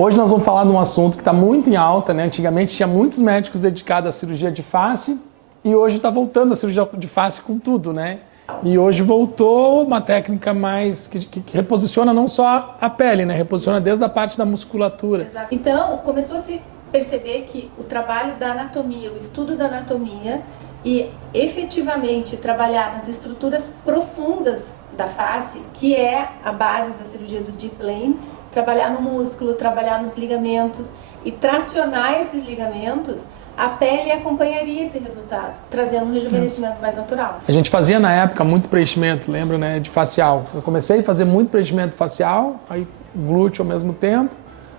Hoje nós vamos falar de um assunto que está muito em alta, né? Antigamente tinha muitos médicos dedicados à cirurgia de face e hoje está voltando a cirurgia de face com tudo, né? E hoje voltou uma técnica mais que reposiciona não só a pele, né? Reposiciona desde a parte da musculatura. Exato. Então, começou a se perceber que o trabalho da anatomia, o estudo da anatomia e efetivamente trabalhar nas estruturas profundas da face, que é a base da cirurgia do deep lane, trabalhar no músculo, trabalhar nos ligamentos e tracionar esses ligamentos, a pele acompanharia esse resultado, trazendo um rejuvenescimento mais natural. A gente fazia na época muito preenchimento, lembra, né, de facial. Eu comecei a fazer muito preenchimento facial, aí glúteo ao mesmo tempo,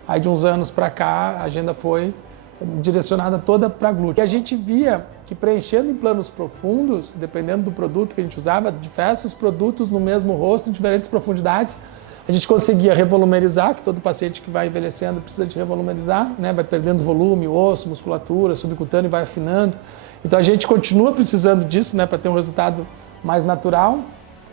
aí de uns anos para cá a agenda foi direcionada toda para glúteo. E a gente via que preenchendo em planos profundos, dependendo do produto que a gente usava, diversos produtos no mesmo rosto, em diferentes profundidades, a gente conseguia revolumerizar, que todo paciente que vai envelhecendo precisa de revolumerizar, né? Vai perdendo volume, osso, musculatura, subcutâneo e vai afinando. Então a gente continua precisando disso, né, para ter um resultado mais natural.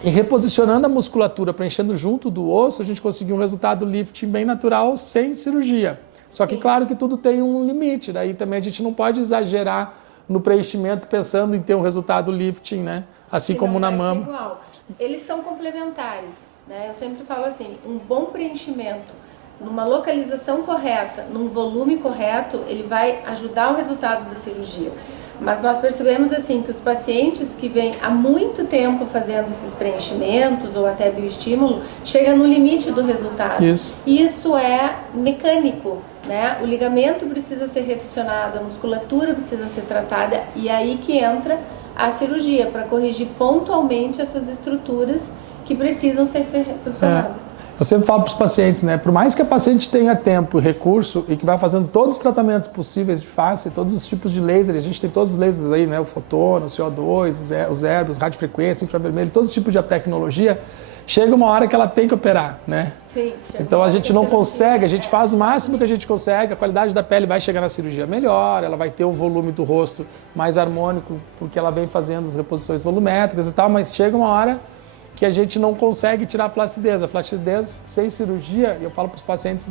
E reposicionando a musculatura, preenchendo junto do osso, a gente conseguiu um resultado lifting bem natural, sem cirurgia. Só que claro que tudo tem um limite, daí também a gente não pode exagerar no preenchimento pensando em ter um resultado lifting, né? Assim como na mama. Igual. Eles são complementares, né? Eu sempre falo assim, um bom preenchimento numa localização correta, num volume correto, ele vai ajudar o resultado da cirurgia. Mas nós percebemos assim que os pacientes que vêm há muito tempo fazendo esses preenchimentos ou até bioestímulo, chegam no limite do resultado. Isso é mecânico, né? O ligamento precisa ser reposicionado, a musculatura precisa ser tratada e aí que entra a cirurgia para corrigir pontualmente essas estruturas que precisam ser reposicionadas. Eu sempre falo para os pacientes, né? Por mais que a paciente tenha tempo e recurso e que vai fazendo todos os tratamentos possíveis de face, todos os tipos de laser, a gente tem todos os lasers aí, né? O fotono, o CO2, os herbos, radiofrequência, infravermelho, todos os tipos de tecnologia, chega uma hora que ela tem que operar, né? Sim. Então a gente não consegue, a gente faz o máximo que a gente consegue, a qualidade da pele vai chegar na cirurgia melhor, ela vai ter o volume do rosto mais harmônico, porque ela vem fazendo as reposições volumétricas e tal, mas chega uma hora que a gente não consegue tirar a flacidez. A flacidez sem cirurgia, e eu falo para os pacientes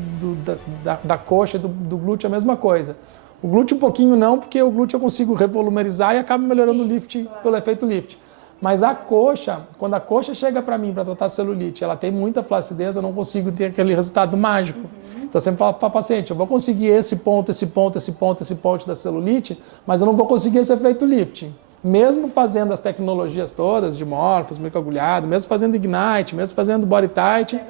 da coxa e do glúteo a mesma coisa. O glúteo um pouquinho não, porque o glúteo eu consigo revolumerizar e acaba melhorando o lift, pelo efeito lift. Mas a coxa, quando a coxa chega para mim para tratar celulite, ela tem muita flacidez, eu não consigo ter aquele resultado mágico. Então eu sempre falo para o paciente, eu vou conseguir esse ponto da celulite, mas eu não vou conseguir esse efeito lifting. Mesmo fazendo as tecnologias todas de Morphos, microagulhado, mesmo fazendo Ignite, mesmo fazendo Body Tight,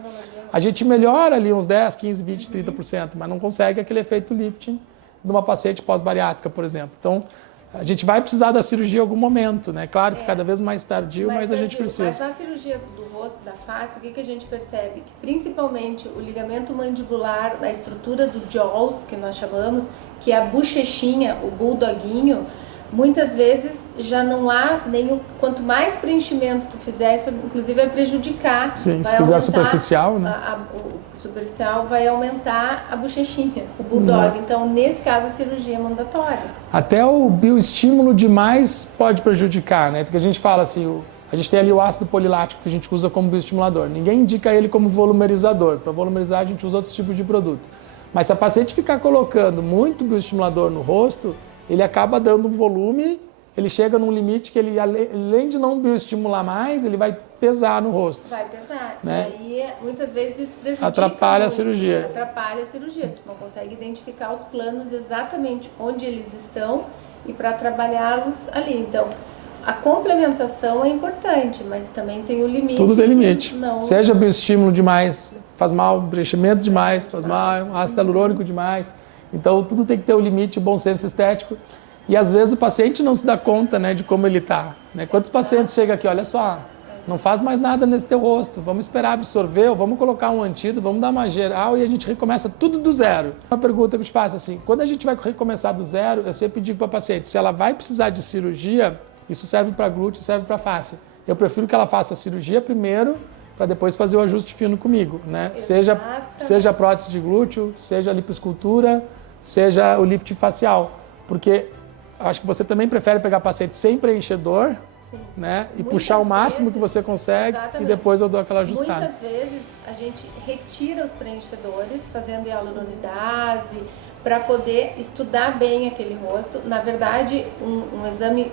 a gente melhora ali uns 10, 15, 20, 30%, mas não consegue aquele efeito lifting de uma paciente pós-bariátrica, por exemplo. Então, a gente vai precisar da cirurgia em algum momento, né? Claro que cada vez mais tardio, mas a gente precisa. Mas na cirurgia do rosto, da face, o que a gente percebe? Que principalmente o ligamento mandibular, a estrutura do jaws, que nós chamamos, que é a bochechinha, o bulldoguinho, muitas vezes já não há nenhum. Quanto mais preenchimento tu fizer, isso inclusive vai prejudicar. Sim, se fizer superficial, né? O superficial vai aumentar a bochechinha, o bulldog. Então, nesse caso, a cirurgia é mandatória. Até o bioestímulo demais pode prejudicar, né? Porque a gente fala assim, a gente tem ali o ácido polilático que a gente usa como bioestimulador. Ninguém indica ele como volumerizador. Para volumerizar, a gente usa outros tipos de produto. Mas se a paciente ficar colocando muito bioestimulador no rosto, ele acaba dando um volume, ele chega num limite que ele, além de não bioestimular mais, ele vai pesar no rosto. Vai pesar. Né? E aí, muitas vezes, isso prejudica. Atrapalha a cirurgia. Atrapalha a cirurgia. Tu não consegue identificar os planos exatamente onde eles estão e para trabalhá-los ali. Então, a complementação é importante, mas também tem o limite. Tudo tem limite. Não... Seja bioestímulo demais, faz mal, preenchimento demais, faz mal, ácido hialurônico demais. Então, tudo tem que ter o limite, o bom senso estético. E, às vezes, o paciente não se dá conta, né, de como ele está. Né? Quantos pacientes chegam aqui, olha só, não faz mais nada nesse teu rosto, vamos esperar absorver, ou vamos colocar um antídoto, vamos dar uma geral e a gente recomeça tudo do zero. Uma pergunta que eu te faço assim, quando a gente vai recomeçar do zero, eu sempre digo para a paciente, se ela vai precisar de cirurgia, isso serve para glúteo, serve para face. Eu prefiro que ela faça a cirurgia primeiro, para depois fazer o ajuste fino comigo, né? Seja prótese de glúteo, seja lipoescultura, seja o lift facial. Porque acho que você também prefere pegar paciente sem preenchedor Sim. né? E Muitas puxar o máximo vezes, que você consegue exatamente. e depois eu dou aquela ajustada. Muitas vezes a gente retira os preenchedores, fazendo hialuronidase, para poder estudar bem aquele rosto. Na verdade, um exame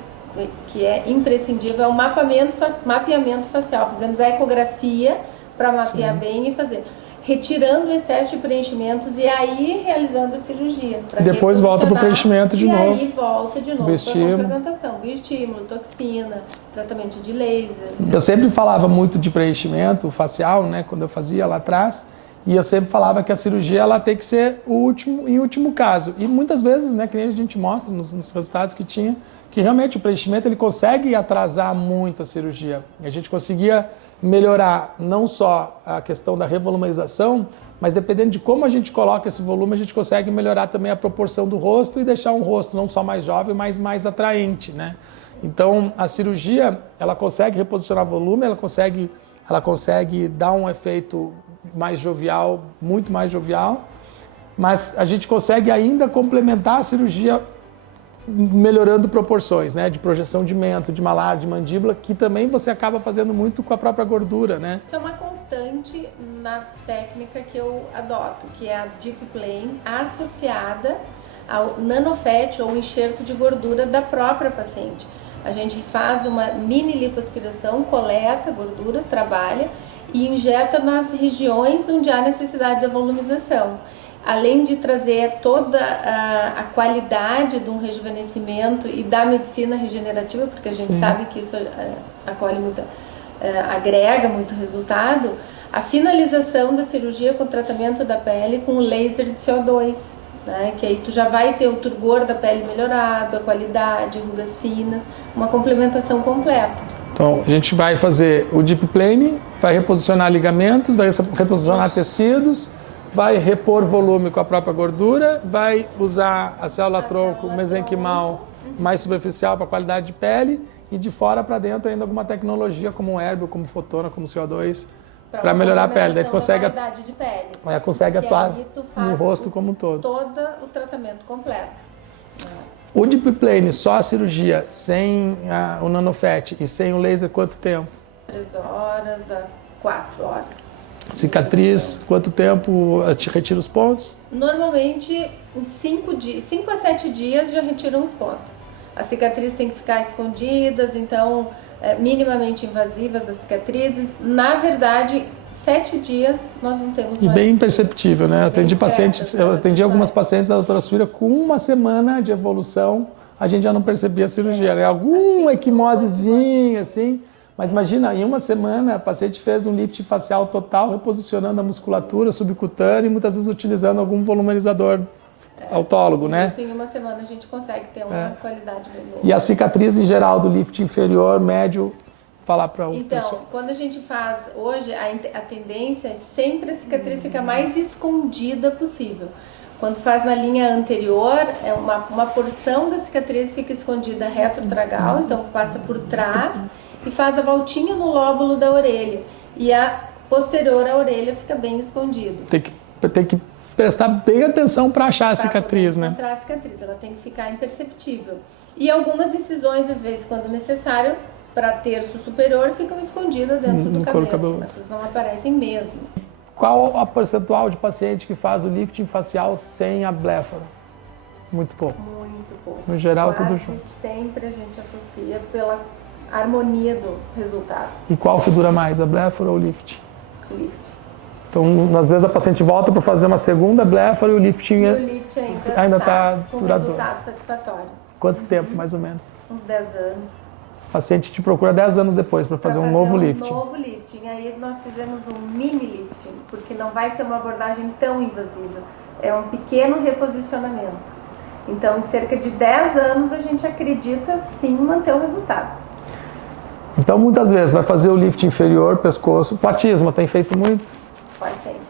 que é imprescindível é o mapeamento facial. Fizemos a ecografia para mapear bem e fazer. Retirando o excesso de preenchimentos e aí realizando a cirurgia. Depois volta para o preenchimento de novo. E aí volta de novo para a Bioestímulo. complementação. Bioestímulo, toxina, tratamento de laser. Eu sempre falava muito de preenchimento facial, né, quando eu fazia lá atrás, e eu sempre falava que a cirurgia ela tem que ser em último caso. E muitas vezes, né, que nem a gente mostra nos resultados que tinha, que realmente o preenchimento ele consegue atrasar muito a cirurgia. A gente conseguia melhorar não só a questão da revolumerização, mas dependendo de como a gente coloca esse volume, a gente consegue melhorar também a proporção do rosto e deixar um rosto não só mais jovem, mas mais atraente, né? Então, a cirurgia, ela consegue reposicionar volume, ela consegue dar um efeito mais jovial, muito mais jovial, mas a gente consegue ainda complementar a cirurgia melhorando proporções, né? De projeção de mento, de malar, de mandíbula, que também você acaba fazendo muito com a própria gordura, né? Isso é uma constante na técnica que eu adoto, que é a Deep Plane associada ao nanofat ou enxerto de gordura da própria paciente. A gente faz uma mini lipoaspiração, coleta a gordura, trabalha e injeta nas regiões onde há necessidade de volumização. Além de trazer toda a qualidade de um rejuvenescimento e da medicina regenerativa, porque a gente sabe que isso acolhe muito, agrega muito resultado, a finalização da cirurgia com o tratamento da pele com o laser de CO2, né? Que aí tu já vai ter o turgor da pele melhorado, a qualidade, rugas finas, uma complementação completa. Então, a gente vai fazer o Deep Plane, vai reposicionar ligamentos, vai reposicionar tecidos, vai repor volume com a própria gordura, vai usar a célula-tronco mesenquimal mais superficial para qualidade de pele e de fora para dentro ainda alguma tecnologia como o Herbio, como Fotona, como CO2 para melhorar a pele. Daí tu consegue, qualidade de pele. Consegue atuar no rosto como um todo. Todo o tratamento completo. O Deep Plane, só a cirurgia, sem o nanofat e sem o laser, quanto tempo? 3 horas a 4 horas. Cicatriz, quanto tempo retira os pontos? Normalmente, em 5 a 7 dias já retiram os pontos. As cicatrizes têm que ficar escondidas, então, minimamente invasivas as cicatrizes. Na verdade, 7 dias nós não temos mais. E bem imperceptível, né? Eu atendi algumas pacientes da doutora Súria com 1 semana de evolução, a gente já não percebia a cirurgia, né? Alguma equimosezinha, assim. Mas imagina, em 1 semana a paciente fez um lift facial total, reposicionando a musculatura subcutânea e muitas vezes utilizando algum volumerizador autólogo, né? Isso, em 1 semana a gente consegue ter uma qualidade bem boa. E a cicatriz em geral do lift inferior, médio, falar para o pessoal. Então, quando a gente faz hoje, a tendência é sempre a cicatriz ficar mais escondida possível. Quando faz na linha anterior, uma porção da cicatriz fica escondida retrotragal, então passa por trás e faz a voltinha no lóbulo da orelha. E a posterior à orelha fica bem escondido. Tem que prestar bem atenção para achar a cicatriz, né? Encontrar a cicatriz, ela tem que ficar imperceptível. E algumas incisões, às vezes, quando necessário, para terço superior, ficam escondidas dentro do cabelo. Essas não aparecem mesmo. Qual a percentual de paciente que faz o lifting facial sem a bléfora? Muito pouco. Muito pouco. No geral, quase tudo junto. Sempre a gente associa pela harmonia do resultado. E qual que dura mais, a bléfora ou o lift? O lift. Então, às vezes a paciente volta para fazer uma segunda bléfora e o lifting E o lift ainda tá está com duradouro. resultado satisfatório. Quanto tempo, mais ou menos? Uns 10 anos. O paciente te procura 10 anos depois para fazer um novo lifting. Novo lifting. Aí nós fizemos um mini lifting, porque não vai ser uma abordagem tão invasiva. É um pequeno reposicionamento. Então, em cerca de 10 anos, a gente acredita sim manter o resultado. Então, muitas vezes, vai fazer o lift inferior, pescoço. Platisma, tem feito muito? Faz sempre.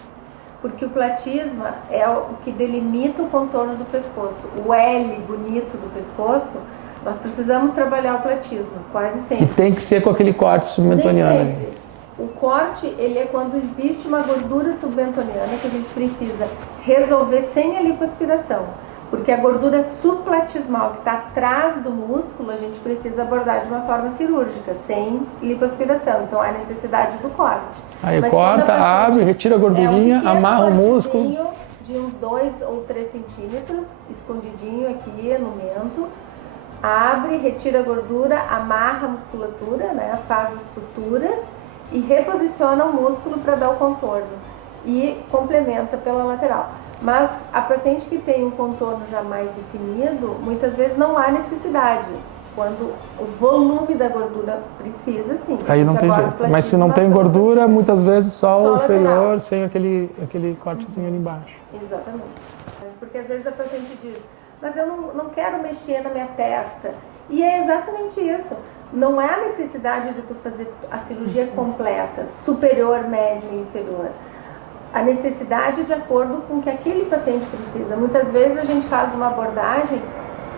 Porque o platisma é o que delimita o contorno do pescoço. O L bonito do pescoço, nós precisamos trabalhar o platismo, quase sempre. E tem que ser com aquele corte submentoniano. Nem sempre. O corte, ele é quando existe uma gordura submentoniana que a gente precisa resolver sem a lipoaspiração. Porque a gordura subplatismal que está atrás do músculo, a gente precisa abordar de uma forma cirúrgica, sem lipoaspiração. Então, há necessidade do corte. Aí corta, abre, retira a gordurinha, amarra o músculo. De uns 2 ou 3 centímetros, escondidinho aqui no mento. Abre, retira a gordura, amarra a musculatura, né? Faz as suturas e reposiciona o músculo para dar o contorno. E complementa pela lateral. Mas a paciente que tem um contorno já mais definido, muitas vezes não há necessidade. Quando o volume da gordura precisa, sim. Aí não tem jeito. Mas se não tem gordura, muitas vezes só o inferior, sem aquele cortezinho ali embaixo. Exatamente. Porque às vezes a paciente diz, mas eu não quero mexer na minha testa. E é exatamente isso. Não há necessidade de tu fazer a cirurgia completa, superior, médio e inferior. A necessidade de acordo com o que aquele paciente precisa. Muitas vezes a gente faz uma abordagem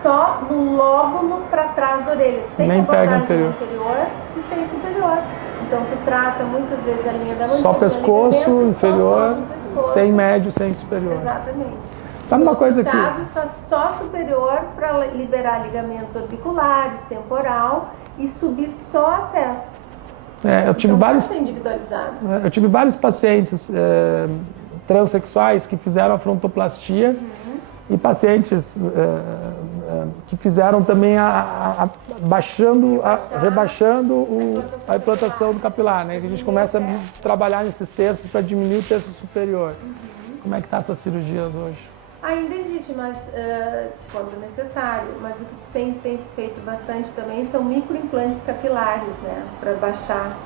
só no lóbulo para trás da orelha, sem abordagem anterior e sem superior. Então tu trata muitas vezes a linha da mandíbula, só pescoço inferior, pescoço. Sem médio, sem superior. Exatamente. Sabe uma coisa que... Em casos faz só superior para liberar ligamentos orbiculares, temporal e subir só a testa. Eu tive vários pacientes transexuais que fizeram a frontoplastia e pacientes que fizeram também rebaixando a implantação do capilar, né? Que a gente começa a trabalhar nesses terços para diminuir o terço superior. Como é que está essas cirurgias hoje? Ainda existe, mas quando necessário. Mas o que sempre tem se feito bastante também são microimplantes capilares, né? Para baixar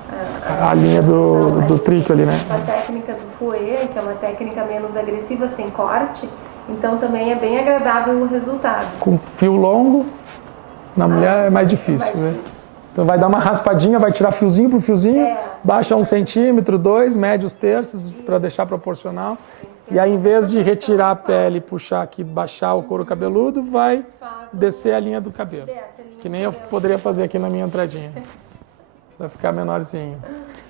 a linha do tríqueo ali, né? A técnica do fouet, que é uma técnica menos agressiva, sem corte. Então também é bem agradável o resultado. Com fio longo, na mulher é mais difícil, né? Então vai dar uma raspadinha, vai tirar fiozinho por fiozinho, baixa 1 centímetro, 2, mede os terços para deixar proporcional. E aí, em vez de retirar a pele e puxar aqui, baixar o couro cabeludo, vai descer a linha do cabelo. Que nem eu poderia fazer aqui na minha entradinha. Vai ficar menorzinho.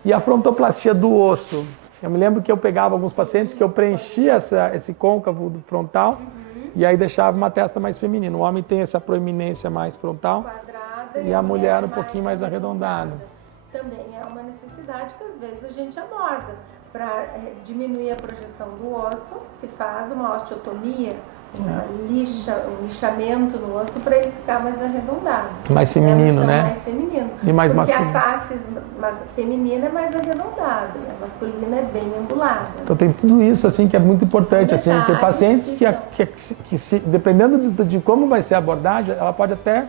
E a frontoplastia do osso. Eu me lembro que eu pegava alguns pacientes que eu preenchia esse côncavo do frontal e aí deixava uma testa mais feminina. O homem tem essa proeminência mais frontal e a mulher um pouquinho mais arredondada. Também é uma necessidade que às vezes a gente aborda. Para diminuir a projeção do osso, se faz uma osteotomia, um lixamento no osso para ele ficar mais arredondado. Mais feminino, né? Mais feminino. E mais porque masculino. A face feminina é mais arredondada, a masculina é bem angulada. Então tem tudo isso assim que é muito importante. Assim, tem pacientes que dependendo de como vai ser a abordagem, ela pode até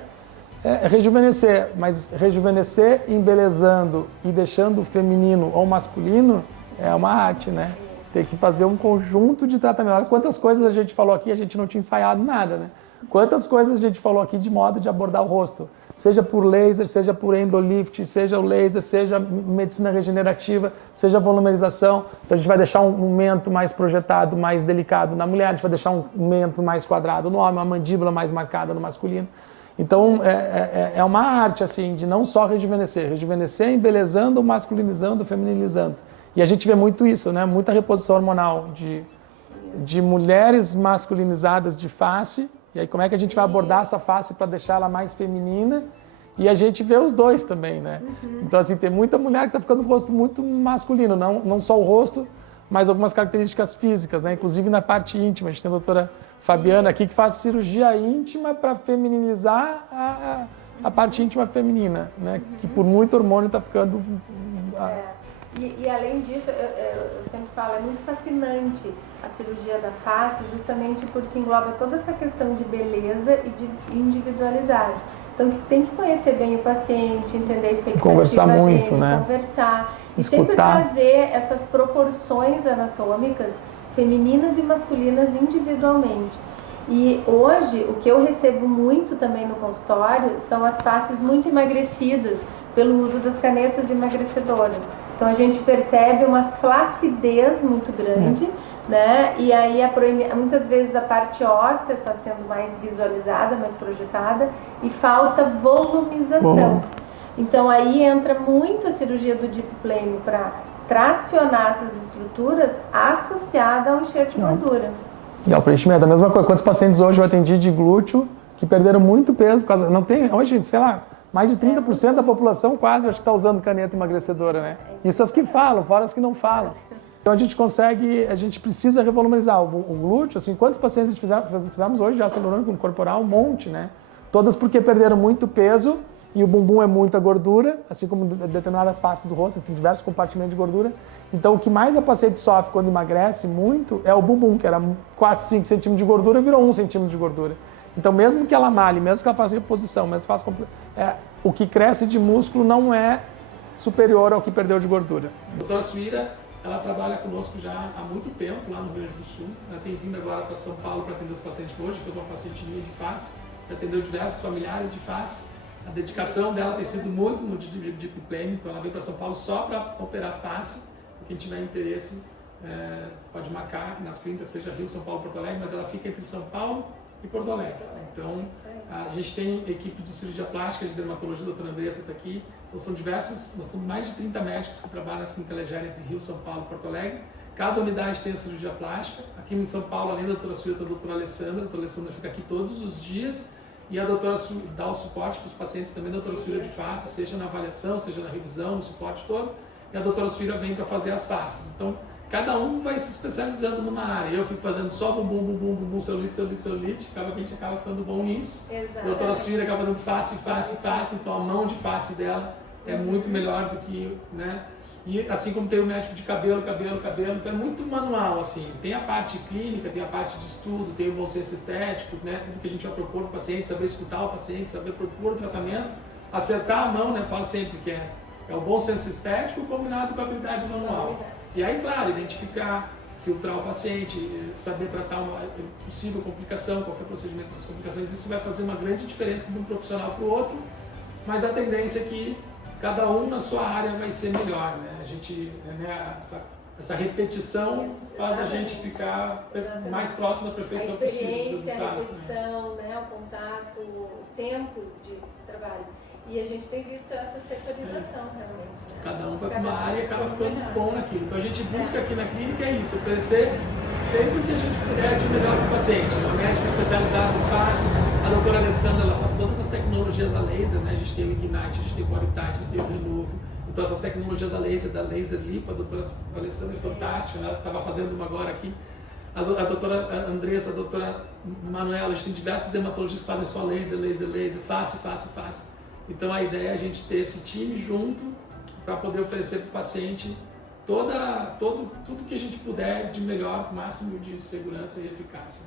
rejuvenescer, mas rejuvenescer embelezando e deixando o feminino ou masculino é uma arte, né? Tem que fazer um conjunto de tratamento. Olha quantas coisas a gente falou aqui, a gente não tinha ensaiado nada, né? Quantas coisas a gente falou aqui de modo de abordar o rosto. Seja por laser, seja por endolift, seja o laser, seja medicina regenerativa, seja volumerização. Então a gente vai deixar um mento mais projetado, mais delicado na mulher, a gente vai deixar um mento mais quadrado no homem, uma mandíbula mais marcada no masculino. Então é uma arte, assim, de não só rejuvenescer, embelezando, masculinizando, feminilizando. E a gente vê muito isso, né? Muita reposição hormonal de mulheres masculinizadas de face. E aí como é que a gente vai abordar essa face para deixá-la mais feminina? E a gente vê os dois também, né? Então, assim, tem muita mulher que está ficando com o rosto muito masculino. Não só o rosto, mas algumas características físicas, né? Inclusive na parte íntima. A gente tem a doutora Fabiana aqui que faz cirurgia íntima para feminilizar a parte íntima feminina, né? Que por muito hormônio está ficando... E além disso, eu sempre falo, é muito fascinante a cirurgia da face, justamente porque engloba toda essa questão de beleza e de individualidade. Então tem que conhecer bem o paciente, entender a expectativa conversar dele, muito, né? Conversar. E escutar. Sempre trazer essas proporções anatômicas femininas e masculinas individualmente. E hoje, o que eu recebo muito também no consultório são as faces muito emagrecidas pelo uso das canetas emagrecedoras. Então a gente percebe uma flacidez muito grande, né? E aí muitas vezes a parte óssea está sendo mais visualizada, mais projetada e falta volumização. Então aí entra muito a cirurgia do deep plane para tracionar essas estruturas associada ao enxerto de gordura. E o preenchimento, a mesma coisa. Quantos pacientes hoje eu atendi de glúteo que perderam muito peso por causa... Não tem, hoje, sei lá, mais de 30% da população quase acho que está usando caneta emagrecedora, né? Isso as que falam, fora as que não falam. Então a gente precisa revolumerizar o glúteo, assim, quantos pacientes a gente fizemos hoje de ácido hialurônico corporal? Um monte, né? Todas porque perderam muito peso e o bumbum é muita gordura, assim como determinadas faces do rosto, tem diversos compartimentos de gordura. Então o que mais a paciente sofre quando emagrece muito é o bumbum, que era 4, 5 centímetros de gordura, virou 1 centímetro de gordura. Então mesmo que ela malhe, mesmo que ela faça reposição, mesmo que faça... o que cresce de músculo não é superior ao que perdeu de gordura. A doutora Suíra, ela trabalha conosco já há muito tempo lá no Rio Grande do Sul. Ela tem vindo agora para São Paulo para atender os pacientes hoje, fez uma paciente minha de face, já atendeu diversos familiares de face. A dedicação dela tem sido muito no multidisciplina, então ela veio para São Paulo só para operar face. Quem tiver interesse pode marcar nas clínicas, seja Rio, São Paulo, Porto Alegre, mas ela fica entre São Paulo e Porto Alegre. Então a gente tem equipe de cirurgia plástica, de dermatologia, a doutora Andressa está aqui. Então são diversos, nós somos mais de 30 médicos que trabalham na clínica Legere entre Rio, São Paulo e Porto Alegre. Cada unidade tem a cirurgia plástica. Aqui em São Paulo, além da doutora Suíra, tem a doutora Alessandra. A doutora Alessandra fica aqui todos os dias. E a doutora dá o suporte para os pacientes também, a doutora Suíra de face, seja na avaliação, seja na revisão, no suporte todo. E a doutora Suíra vem para fazer as faces. Então, cada um vai se especializando numa área. Eu fico fazendo só bumbum, celulite. Acaba que a gente acaba ficando bom nisso. Exato. A doutora Suíra acaba fazendo face. Então, a mão de face dela é muito melhor do que, né? E assim como tem o médico de cabelo, então é muito manual, assim. Tem a parte clínica, tem a parte de estudo, tem o bom senso estético, né? Tudo que a gente vai propor para o paciente, saber escutar o paciente, saber propor o tratamento, acertar a mão, né? Falo sempre que é o bom senso estético combinado com a habilidade manual. E aí, claro, identificar, filtrar o paciente, saber tratar uma possível complicação, qualquer procedimento das complicações, isso vai fazer uma grande diferença de um profissional para o outro, mas a tendência é que cada um na sua área vai ser melhor, né? A gente, né, essa repetição faz a gente ficar mais próximo da perfeição possível. A experiência, a repetição, né, o contato, o tempo de trabalho. E a gente tem visto essa setorização realmente. Né? Cada um vai para uma área e acaba ficando bom naquilo. Então a gente busca aqui na clínica isso, oferecer sempre o que a gente puder de melhor para o paciente. O médico especializado faz, a doutora Alessandra ela faz todas as tecnologias a laser, né? A gente tem o Ignite, a gente tem o Body Tight, a gente tem o Renovo. Então essas tecnologias a laser, da Laser Lipo, a doutora Alessandra é fantástica, ela estava fazendo uma agora aqui. A doutora Andressa, a doutora Manuela, a gente tem diversos dermatologistas que fazem só laser, face. Então a ideia é a gente ter esse time junto para poder oferecer para o paciente tudo que a gente puder de melhor, máximo de segurança e eficácia.